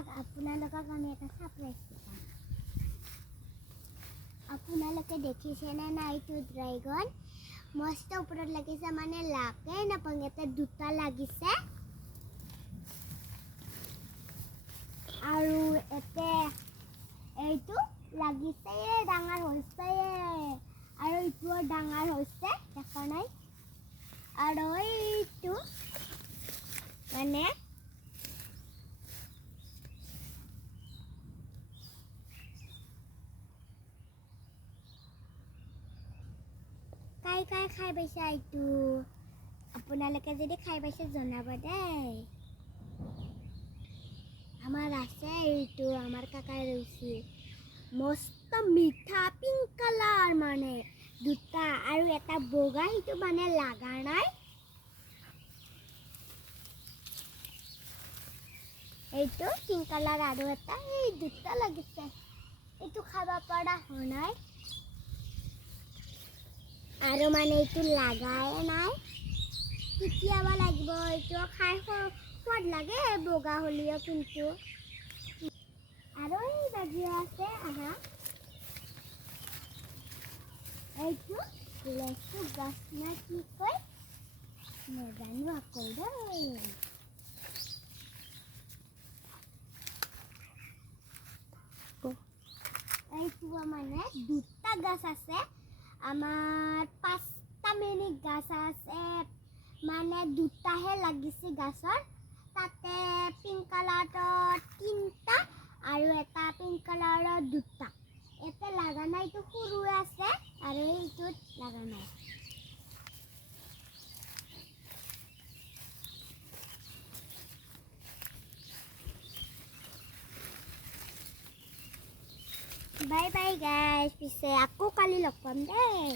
চাওক আপোনালোকক আমি এটা সাৰপ্ৰাইজ দিম। আপোনালোকে দেখিছেনে নাই এইটো ড্ৰাগন মস্ত ওপৰত লাগিছে মানে লাগে নাপাওঁ ইয়াতে দুটা লাগিছে আৰু এতে এইটো লাগিছে ডাঙৰ হৈছে আৰু এইটো ডাঙৰ হৈছে দেখা নাই আৰু এইটো মানে কাই খাই পাইছে এইটো আপোনালোকে যদি খাই পাইছে জনাব দেই আমার আছে এইটো আমার কাকাই রয়েছে মস্ত মিঠা পিঙ্ক কালার মানে দুটা আৰু এটা বগা সেইটো মানে লাগা নাই এইটো পিঙ্ক কালাৰ আৰু এটা এই দুটা লাগিছে এইটো খাবা পৰা হোৱা নাই আৰু মানে এইটো লাগাই নাই কেতিয়াবা লাগিব এইটো খাই সোৱাদ লাগে বগা হলিও কিন্তু আৰু এই বাজি আছে আহা এইটো লেচু গাছ না কি কয় নাজানো আকৌ দেই এইটো মানে দুটা গাছ আছে আমার 5টা মিনি গাছ আছে মানে দুটাহে লাগিছে গাছৰ তাতে পিঙ্ক কালাৰৰ 3টা আৰু এটা পিঙ্ক কালাৰৰ 2টা এতে লাগা নাই তো সৰু আছে আৰু এইটোত লাগা নাই বাই বাই গাইস পিছে আকৌ কালি লগ পাম দেই